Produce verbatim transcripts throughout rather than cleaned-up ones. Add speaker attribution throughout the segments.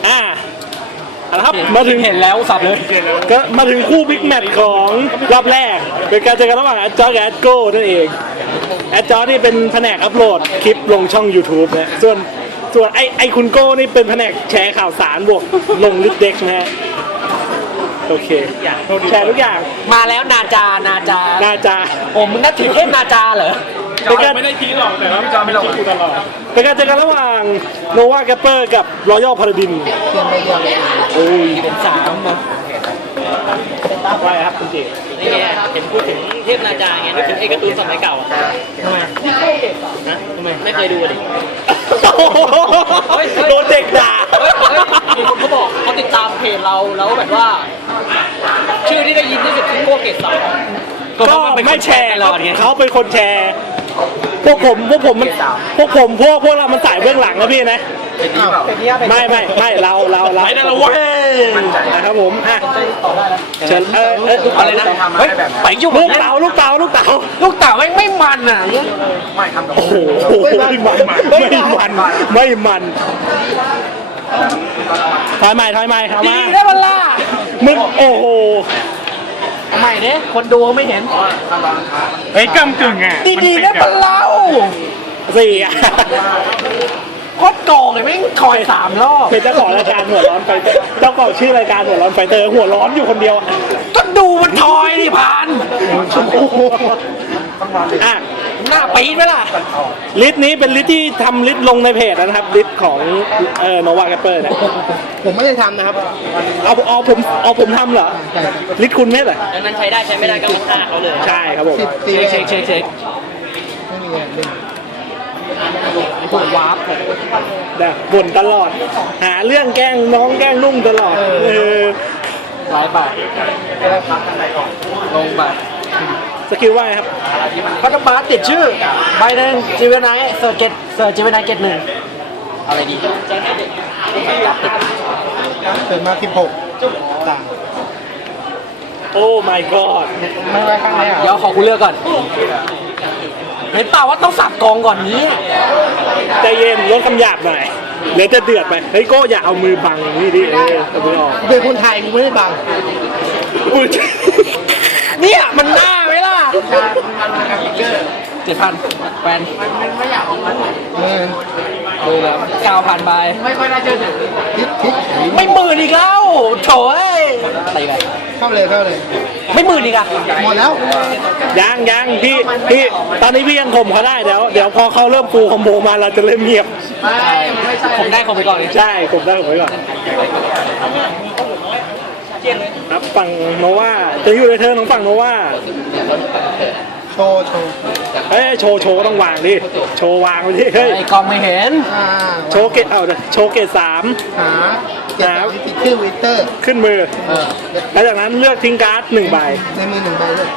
Speaker 1: อ่านะครับมาถึง
Speaker 2: เห็นแล้วสับเลย
Speaker 1: ก็มาถึงคู่บิ๊กแมตช์ของรอบแรกเป็นการเจอกันระหว่างแอดจอร์กับแอดโก้นั่นเองแอดจอร์นี่เป็นแผนกอัปโหลดคลิปลงช่อง YouTube นะส่วนส่วนไอไอคุณโก้นี่เป็นแผนกแชร์ข่าวสารบวกลงลิสต์เด็กนะฮะโอเคแชร์ทุกอย่าง
Speaker 2: มาแล้วนาจานาจา
Speaker 1: น่าจะ
Speaker 2: โอ้มึงนับถือเทพนาจาเหรอ
Speaker 1: เป็นการ
Speaker 3: ไม่ได้ทิ้งหรอกแต่ว่าพี่จอไม่ทิ้งกูตลอด
Speaker 1: เป็นการเจอกันระหว่างโนวาแกปเปอร์กับรอยัลพาราดินโอ้ย
Speaker 2: เป็นสามมา
Speaker 1: ไว้ครับคุณเจ
Speaker 4: นี่ไงเห็นพูดถึงเทพนาจาไงนึกถึงไอ้การ์ตูนสมัยเก่าอะ
Speaker 2: ทำไม
Speaker 4: นะทำไมไม่เคยดูดิ
Speaker 1: โดนเด็กด่า
Speaker 4: เฮ้ยเฮ้ยมีคนเขาบอกเขาติดตามเพจเราแล้วแบบว่า ชื่อที่ได้ยินที่สุดคือโกเกตสาม
Speaker 1: ก็ไม่แชร์ครับเขาเป็นคนแชร์ พวกผมพวกผมมันพวกผมพวกพวกเรามันสายเบื้องหลังนะพี่นะไม่ไม่ไม่เราเราเรา
Speaker 3: ไม่ได้ละเว้ย
Speaker 1: นะครับผมอ่ะเชิญเออเออ
Speaker 2: อะไรนะเฮ้ยไปยุ่ง
Speaker 1: ลูกเต๋าลูกเต๋าลูกเต๋า
Speaker 2: ลูกเต่าไม่ไม่มันอ่ะ
Speaker 1: โอ้โหไม่มันไม่มันไม่มันถอยใหม่ถอยใหม่เอา
Speaker 2: ดี
Speaker 1: มา
Speaker 2: ได้บอลล่า
Speaker 1: มึงโอ้โห
Speaker 2: ใหม่เนี่ยคนดูไม่เห็น
Speaker 3: เฮ้ยกำกึ่งอ่ะ
Speaker 2: ดีดีได้บอลเล่า
Speaker 1: สี่อ่ะ
Speaker 2: โคตรโกงเลยแม่งคอยสามรอบ
Speaker 1: เป็นเจ้าของรายการหัวร้อนไฟเตอร์เจ้าของชื่อรายการหัวร้อนไฟเตอร์หัวร้อนอยู่คนเดียว
Speaker 2: ก็ดูมันทอยดิพาน
Speaker 1: อ่ะ
Speaker 2: หน้าปี๊ดไหมล่ะ
Speaker 1: ลิสต์นี้เป็นลิสต์ที่ทำลิสต์ลงในเพจนะครับลิสต์ของเอ่อโนวาแกปเปอร์นะ
Speaker 5: ผมไม่ได้ทำนะครับ
Speaker 1: เอาเอาผมเอาผมทำเหรอลิสต์คุณไม่เหรอ
Speaker 4: ดังนั้นใช้ได้ใช้ไม่ได้ก็มาฆ่าเขาเลย
Speaker 1: ใช่ครับผม
Speaker 5: สิบตี
Speaker 2: เช็คเช็คเช็ค
Speaker 5: ไม่มีเงินเลย
Speaker 2: ปวดวาร์ป
Speaker 1: เดี๋ยวบ่นตลอด หาเรื่องแกล้งน้องแกล้งนุ่งตลอดเออ
Speaker 2: ไลฟ์ไปลงไป
Speaker 1: สกิลว่าไงครับ
Speaker 2: พักบาสติดชื่อใบหนึ่งจีเวไนเซอร์เกตเซอร์จีเวไนเกตหนึ่งอะไรดีจับติด
Speaker 5: เกิดมาสิบหกต่าง
Speaker 1: โอ้ my god
Speaker 5: ไม่ไว้ข้างในอ่ะ
Speaker 2: เดี๋ยวขอคุณเลือกก่อน เห็นเปล่าว่าต้องสับกองก่อนนี้
Speaker 1: ใจเย็นลดคำหยาบหน่อยเดี๋ยวจะเดือดไปเฮ้ยโก็อย่าเอามือบังนี่ดิเออเอามือออก
Speaker 5: เป็นคนไทยกูไม่ได้บัง
Speaker 1: อุ๊ย
Speaker 2: เนี่ยมันหน้าไหมล่ะเจ็ดพันแฟน
Speaker 5: เงิน
Speaker 2: ดูแล้วเก้าพันใบ
Speaker 5: ทิศทิศ
Speaker 2: ไม่หมื่นอีกแล้วโถเอ้ยตีไป
Speaker 5: เข้าเลยเข้าเลย
Speaker 2: ไม่หมื่นอีกอะ
Speaker 5: หมดแล้ว
Speaker 1: ยังยังพี่พี่ตอนนี้พี่ยังข่มเขาได้เดี๋ยวเดี๋ยวพอเขาเริ่มฟูคอมโบมาเราจะเริ่มเงียบ
Speaker 2: ผมได้คงไปก่อนเลย
Speaker 1: ใช่ข่มได้ข่มไว้ก่อนครับฝั่งโนวาจะอยู่ในเทิร์นของฝั่งโนวา
Speaker 5: โชว์โชว์
Speaker 1: เฮ้ยโชว์โชว์ก็ต้องวางดิโชว์วางไปดิเฮ้ย
Speaker 2: ไอ้กองไม่เห็น
Speaker 5: อ่า
Speaker 1: โชว์เกตเอาเดี๋ยวโชว์เกตสาม
Speaker 5: หาเก็บที่ติดชื่อวิเตอร์
Speaker 1: ขึ้นมือ
Speaker 2: เออ
Speaker 1: แล้วจากนั้นเลือกทิ้งการ์ดหนึ่งใบ
Speaker 5: ในมือหนึ่งใบด้วย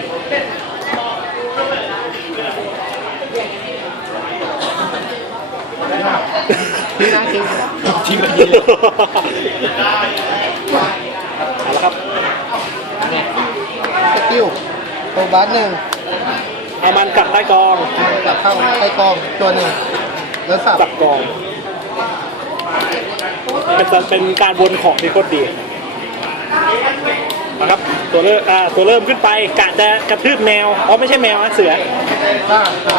Speaker 5: ที่น่าคิด
Speaker 2: ทีมแบบนี้เลย
Speaker 1: เอาละครับ
Speaker 5: สกิลโตบัสหนึ่ง
Speaker 1: เอามันกลับใต้กอง
Speaker 5: กลับเข้าใต้กองตัวหนึ่งแล้วสับ
Speaker 1: จับกองเป็นเป็นการวนของที่โคตรดีนะครับตัวเริ่มอ่าตัวเริ่มขึ้นไปกะจะกระทืบแมวอ๋อไม่ใช่แมวนะเสือ
Speaker 5: บ้า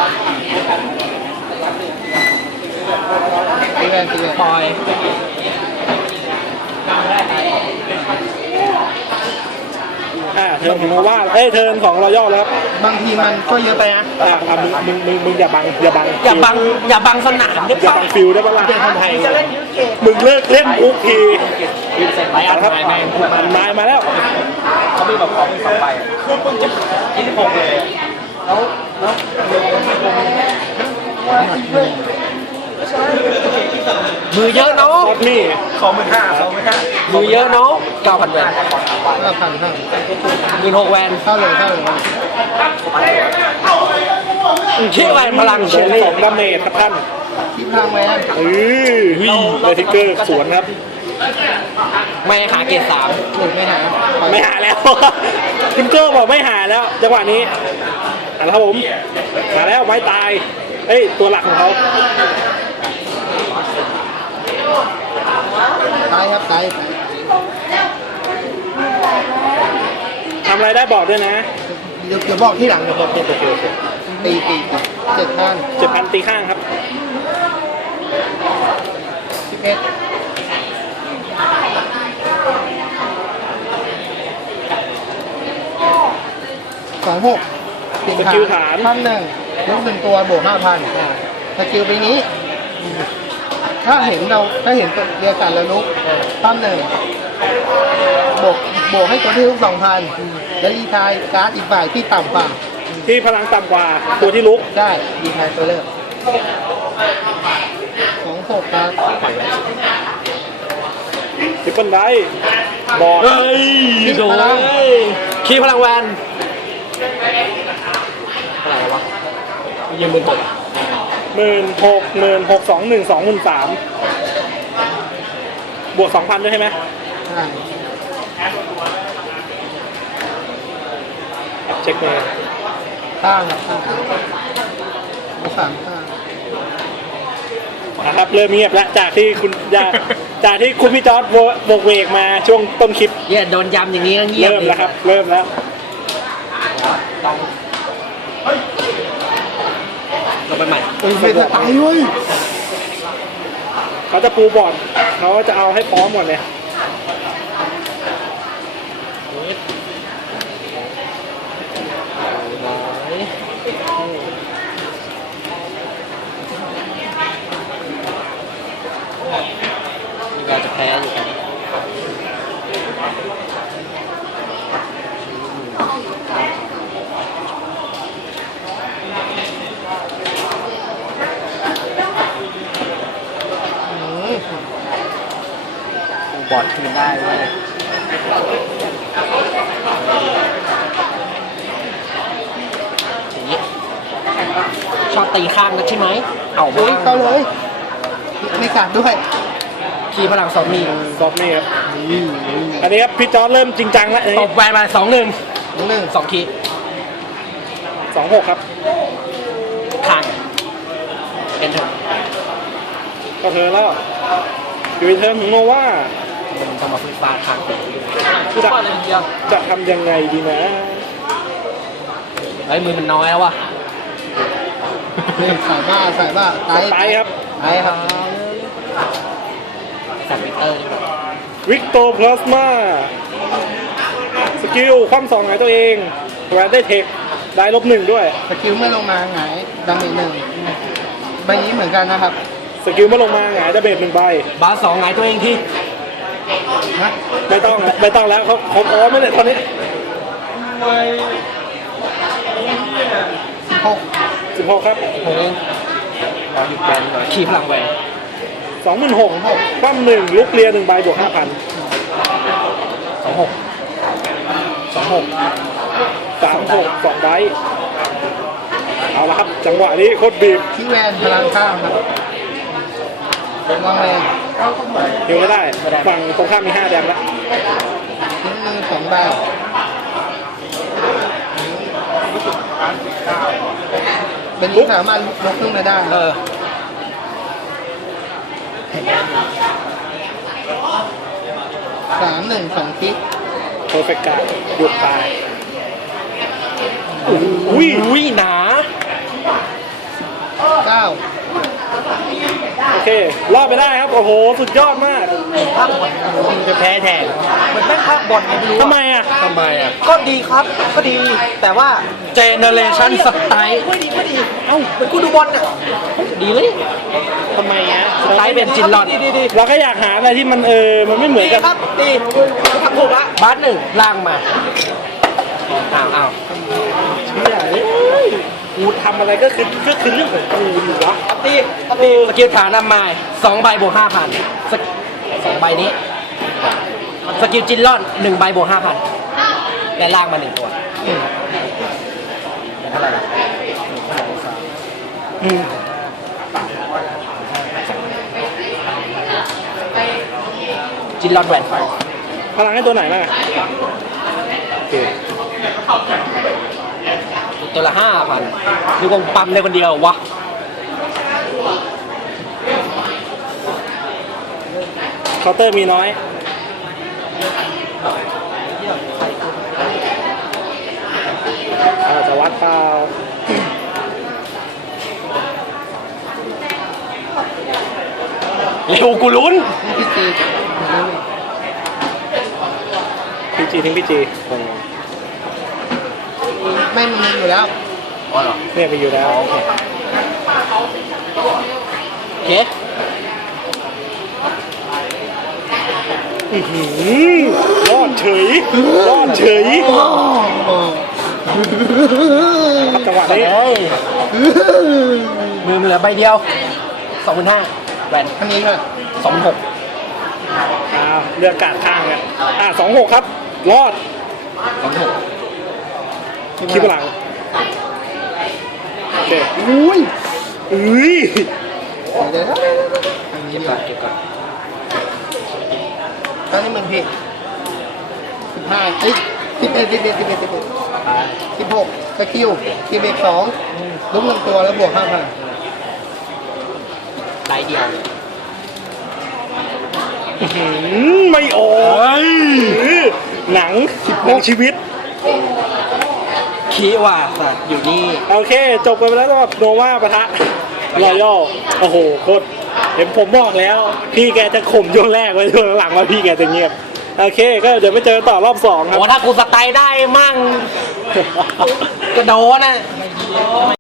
Speaker 5: ตีแวนตีแวน
Speaker 2: ปล่อย
Speaker 1: อ่าเทิร์นของโนวาเอ้ยเทิร์นของรอยัลแล้วครับ
Speaker 5: บางทีมันก็เยอะไปนะ
Speaker 1: อ่าอ่ามึงมึงมึงมึงอย่าบังอย่าบัง
Speaker 2: อย่าบังอย่าบังสนามได้
Speaker 1: อย่า
Speaker 2: ปะ
Speaker 1: บังฟิลได้ปะล่ะ
Speaker 5: เป็นคนไทย
Speaker 1: มึงเลิกเล่นคุกที
Speaker 2: ไปอ่ะ
Speaker 1: นะครับ
Speaker 2: แมน
Speaker 1: มันไม้มาแล้ว
Speaker 2: เขามีแบบของมีสองใบยี่สิบหกเลยมือเยอะเนาะ
Speaker 1: ซอสมี่
Speaker 3: สองหมื่นห้าสองหมื่นห้า
Speaker 2: มือเยอะเนาะเก้าพันแวน
Speaker 5: ห้าพันห้า
Speaker 2: หมื่นหกแวน
Speaker 5: เข้าเลยเข้าเลย
Speaker 2: ชื่อแวนพลัง
Speaker 1: ส
Speaker 2: เช
Speaker 1: อง
Speaker 2: ลลี่
Speaker 1: สองดาเมจครับท่าน
Speaker 5: ที่พลังแวน
Speaker 1: เออเลยทิกเกอร์สวนครับ
Speaker 2: ไม่หาเกรดสาม
Speaker 5: หรือไม่หา
Speaker 1: ไม่หาแล้ว ทิกเกอร์บอกไม่หาแล้วจังหวะนี้อ่ะครับผมมาแล้วไม้ตายเอ้ยตัวหลักของเขา
Speaker 5: ตตายครับตาย
Speaker 1: ทำอะไรได้บอกด้วยนะ
Speaker 5: เดี๋ยวเดี๋ยวบอกที่หลังเดี๋ยวบอกที่หลังตีตีเจ็ดพัน
Speaker 1: เจ็ดพันตีข้างครับ
Speaker 5: สิบเอ็ดสองหก
Speaker 1: สกิลฐาน
Speaker 5: พันหนึ่งลบหนึ่งตัวบวกห้าพันสกิลไปนี้ ถ้าเห็นเราถ้าเห็นตัวเดียวกันแล้วลุกพันหนึ่งบวกบวกให้ตัวที่ลุกสองพันแล้วรีทายการ์ดอีกฝ่ายที่ต่ำกว่า
Speaker 1: ที่พลังต่ำกว่าตัวที่ลุก
Speaker 5: ได้รีทายตัวเลิกสองหกครับ
Speaker 1: ทิปเปิลไดบอด
Speaker 2: เฮ้ยโดนคีย์พลังแวนอะไรวะยืมมือหก
Speaker 1: หมื่นหกหมื่นหกสองหนึ่งสองหมื่นสามบวกสองพันด้วยใช่ไหม
Speaker 5: ใช่
Speaker 1: เช็คเลย
Speaker 5: ตั้งตั้งสามตั้ง
Speaker 1: นะครับเริ่มเงียบแล้วจากที่คุณจากจากที่คุณพี่จอร์ดโวโบกเวกมาช่วงต้นคลิป
Speaker 2: เหี้ยโดนยำอย่างนี้ก็เงียบ
Speaker 1: เริ่มแล้วครับ เริ่มแล้ว
Speaker 2: เราไปใหม่
Speaker 5: เอ้ยเป็นตายเว้ย
Speaker 1: เขาจะปูบอร์ดเขาจะเอาให้พร้อมหมดเลย
Speaker 2: มีแววจะแพ้อยู่บอดคืนได้เว้ยชอบตีข้างนะใช่ไหม เอา
Speaker 5: เฮ้ยเข้าเลย ไม่กัดด้วย
Speaker 2: คีย์พลังซอมมี่
Speaker 1: ซอฟนี่ครับอันนี้ครับพี่จอร์ดเริ่มจริงจังแล้วอัน
Speaker 2: ต
Speaker 1: นี้
Speaker 2: บแวนมาสองหนึ่ง
Speaker 5: หนึ่ง
Speaker 2: สองคีย์
Speaker 1: สองหกครับ
Speaker 2: ข้างเอ็นเตอร์
Speaker 1: ก็เธอแล้วอยู่ในเทอมของโนว่า
Speaker 2: มันต้องมาฟื้นฟ้าข้างเ
Speaker 4: ทุกคนเลยทีเดียว
Speaker 1: จะทำยังไงดีนะ
Speaker 2: ฮ้ยมือมันน้อยแล้วว่ะ
Speaker 5: นี่ใส่บ้าใส่บ้าไต
Speaker 1: ไตครับ
Speaker 5: ไตครับ
Speaker 2: สัตว์วิเตอร์นี่
Speaker 1: วิกโตพลาสมาสกิลคว่ำสองหงายตัวเองแวนได้เทคได้ลบหนึ่งด้วย
Speaker 5: สกิลเมื่อลงมาหงายดังอีกหนึ่งใบนี้เหมือนกันนะครับ
Speaker 1: สกิลเมื่อลงมาหงายได้เบสหนึ่งใบบ
Speaker 2: าสสองไงตัวเองที่
Speaker 5: นะ
Speaker 1: ไม่ต้องไม่ต้องแล้วเขาเขาพร้อมไม่เลยตอนนี้
Speaker 5: สิบหก
Speaker 1: สิบหกครับ
Speaker 2: โอ้ยรอหยุดแบนหน่อยขี่พลังแหวน
Speaker 1: สองหมื่นหกคว่ำหนึ่งลุกเรียหนึ่งใบบวกห้าพัน
Speaker 2: สองหก
Speaker 1: สองหกสามหกสองใบเอาละครับ จังหวะนี้โคตรบีบ
Speaker 5: ที่แวนพลังข้ามครับวางแรง
Speaker 1: เดี๋ยวก็ได้ฝั่งตรงข้ามมีห้าแดงแล้ว
Speaker 5: ทิ้งมือสองใบเป็นนี้สามารถลุกขึ้นมาได้
Speaker 2: เออ
Speaker 5: สามหนึ่งสองคลิก
Speaker 1: เพอร์เฟกต์การ์ดหยุดตายอุ้ย
Speaker 2: อุ้ยหนา
Speaker 5: เก้า
Speaker 1: โอเค รอดไปได้ครับ โอ้โห สุดยอดมาก
Speaker 4: ภาคบอล
Speaker 2: มึงจะแพ้แทน
Speaker 4: เหมือนแม่งภาคบอลไงไม่รู้
Speaker 1: ทำไมอ่ะ
Speaker 2: ทำไมอ่ะ
Speaker 4: ก็ดีครับ ก็ดี แต่ว่า
Speaker 2: เจเนเรชั่นสไตล์
Speaker 4: ไม่ดีไม่ดี เอ้าเหมือนกูดูบอลอ่ะ
Speaker 2: ดีเลย
Speaker 1: ทำไมอ่ะ
Speaker 2: สไตล์เป็นจินลอน
Speaker 4: ดีดีดี
Speaker 1: เราก็อยากหาอะไรที่มันเออ มันไม่เหมือน
Speaker 4: ดี
Speaker 1: กับ
Speaker 4: ครับ ดีทำถูกละ
Speaker 2: บาสหนึ่งล่างมาอ้าวอ้าว
Speaker 1: กูทำอะไรก็คือก็คือเรื่องของกูอยู่วะ
Speaker 4: ดีดี
Speaker 2: สกิลฐานนำมาสองใบบวกห้าพันสองใบนี้ สกิลจินลอนหนึ่งใบบวกห้าพันและล่างมาหนึ่งตัวเท่าไหร่นะ
Speaker 1: อืม
Speaker 2: จินลอนแหวน
Speaker 1: พลังให้ตัวไหนบ้างอ่ะโอเค
Speaker 2: ตัวละห้าพันดูกงปั๊มได้คนเดียววะ
Speaker 1: เคาน์เตอร์มีน้อยอ่าจะวัดเปล่า
Speaker 2: เร็วกูลุ้น
Speaker 5: พี่จี
Speaker 1: พีจีทิ้งพีจี
Speaker 5: ไม่มีอยู่แล้ว
Speaker 2: อ๋อเหรอ
Speaker 1: เนี่ยไปอยู่แล้ว
Speaker 2: โอเคโอเค
Speaker 1: อื้อหือรอดเฉยรอดเฉยจังหวะนี้
Speaker 2: เฮ้ยมือเหลือใบเดียวสองหมื่นห้าแหวน
Speaker 5: อันนี้ด้วย
Speaker 2: สองหก
Speaker 1: อ่าเลือกการข้างกันอ่าสองหกครับ รอด
Speaker 2: สองหก
Speaker 1: คิดพลังโอเค
Speaker 5: อุ้ย
Speaker 1: อุ้ย
Speaker 5: เดี๋ยวนะ
Speaker 2: เก็บก่อนเก็บก่อน
Speaker 5: ตอนนี้มันผิดสิบห้าเอ้ยสิบเอ็ดสิบเอ็ดสิบเอ็ดสิบเอ็ด
Speaker 2: ไป
Speaker 5: สิบหกสกิลสิบเอ็ดสองลุ้มหนึ่งตัวแล้วบวกห้าพัน
Speaker 2: ใบเดียว
Speaker 1: อื้อหือไม่ออกหนังหนังชีวิต
Speaker 2: คิดว่าสัตว์อยู่นี่
Speaker 1: โอเค จบไปแล้วสำหรับโนวาปะทะรอยัลโอ้โหโคตรเห็นผมบอกแล้ว พี่แกจะข่มช่วงแรกไว้ช่วงหลังว่าพี่แกจะเงียบ โอเค ก็เดี๋ยวไปเจอต่อรอบสองครับ
Speaker 2: โอ้ถ้ากูสไตล์ได้มั่งกระโดดนะ